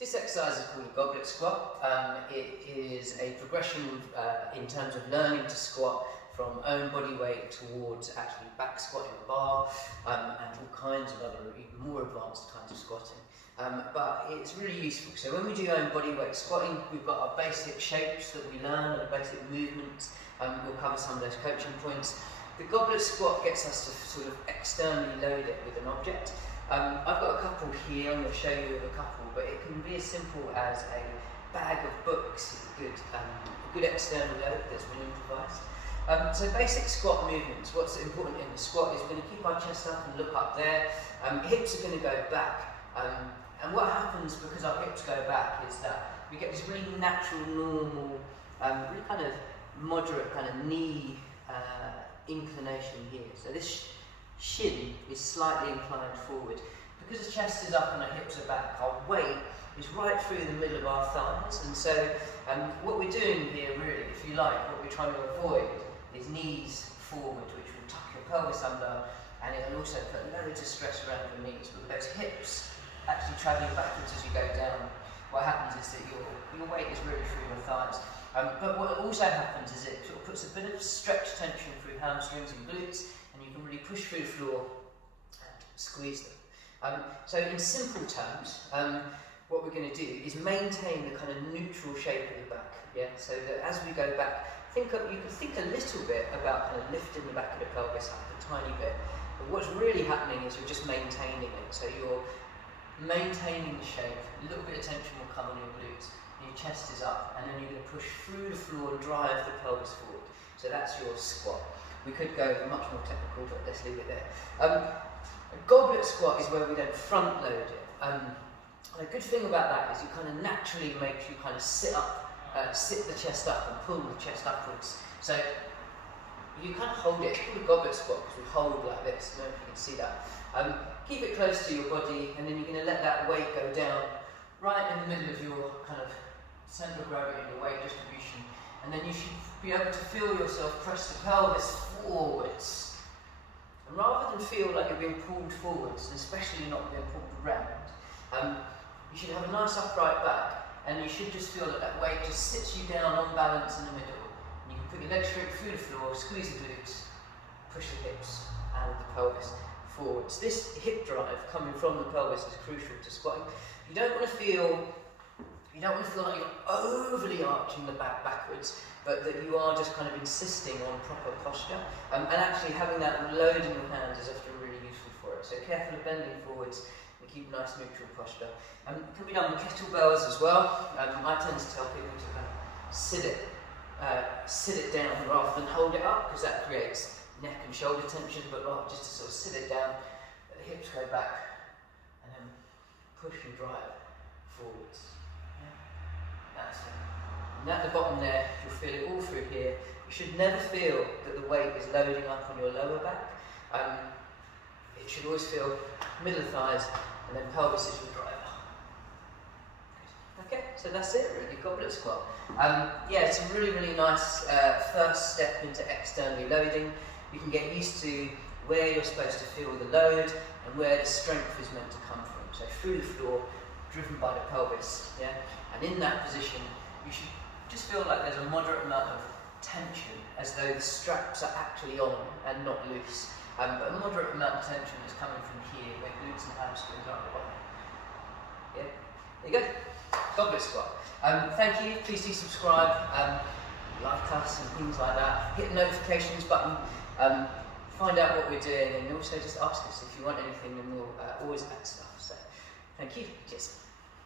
This exercise is called a goblet squat. It is a progression in terms of learning to squat from own body weight towards actually back squatting a bar and all kinds of other even more advanced kinds of squatting. But it's really useful. So when we do own body weight squatting, we've got our basic shapes that we learn, our basic movements. We'll cover some of those coaching points. The goblet squat gets us to sort of externally load it with an object. I've got a couple here, I'm going to show you a couple, but it can be as simple as a bag of books. It's a good external load that's been improvised. So basic squat movements. What's important in the squat is we're going to keep our chest up and look up there. Hips are going to go back. And what happens because our hips go back is that we get this really natural, normal, really kind of moderate kind of knee inclination here. So this shin is slightly inclined forward. Because the chest is up and our hips are back, our weight is right through the middle of our thighs. And so what we're doing here really, if you like, what we're trying to avoid is knees forward, which will tuck your pelvis under, and it'll also put loads of stress around your knees. But with those hips actually travelling backwards as you go down, what happens is that your weight is really through your thighs. But what also happens is it sort of puts a bit of stretch tension through hamstrings and glutes, and you can really push through the floor and squeeze them. So in simple terms, what we're going to do is maintain the kind of neutral shape of the back. Yeah. So that as we go back, you can think a little bit about kind of lifting the back of the pelvis up a tiny bit. But what's really happening is you're just maintaining it. So you're maintaining the shape. A little bit of tension will come on your glutes. Your chest is up, and then you're going to push through the floor and drive the pelvis forward. So that's your squat. We could go much more technical, but let's leave it there. A goblet squat is where we then front load it. And the good thing about that is it kind of naturally makes you kind of sit the chest up and pull the chest upwards. So you kind of hold it. It's called a goblet squat because we hold like this. I don't know if you can see that. Keep it close to your body, and then you're going to let that weight go down right in the middle of your kind of centre of gravity and your weight distribution. And then you should be able to feel yourself press the pelvis forwards. And rather than feel like you're being pulled forwards, and especially not being pulled around, you should have a nice upright back, and you should just feel that that weight just sits you down on balance in the middle. And you can put your legs straight through the floor, squeeze the glutes, push the hips and the pelvis forwards. This hip drive coming from the pelvis is crucial to squatting. You don't want to feel like you're overly arching the back backwards, but that you are just kind of insisting on proper posture. And actually having that load in your hands is often really useful for it. So careful of bending forwards and keep nice neutral posture. It can be done with kettlebells as well. I tend to tell people to kind of sit it down rather than hold it up, because that creates neck and shoulder tension, but rather just to sort of sit it down, let the hips go back, and then push and drive forwards. That's it. And at the bottom there, you'll feel it all through here. You should never feel that the weight is loading up on your lower back. It should always feel middle of thighs, and then pelvis is your driver. Okay, so that's it really, goblet squat. Yeah, it's a really, really nice first step into externally loading. You can get used to where you're supposed to feel the load and where the strength is meant to come from. So through the floor, driven by the pelvis, yeah? And in that position, you should just feel like there's a moderate amount of tension, as though the straps are actually on and not loose. But a moderate amount of tension is coming from here, where glutes and hamstrings are at the bottom. Yeah, there you go. Goblet squat. Thank you. Please do subscribe, like us and things like that. Hit the notifications button. Find out what we're doing, and also just ask us if you want anything, and we'll always add stuff. So, thank you. Cheers.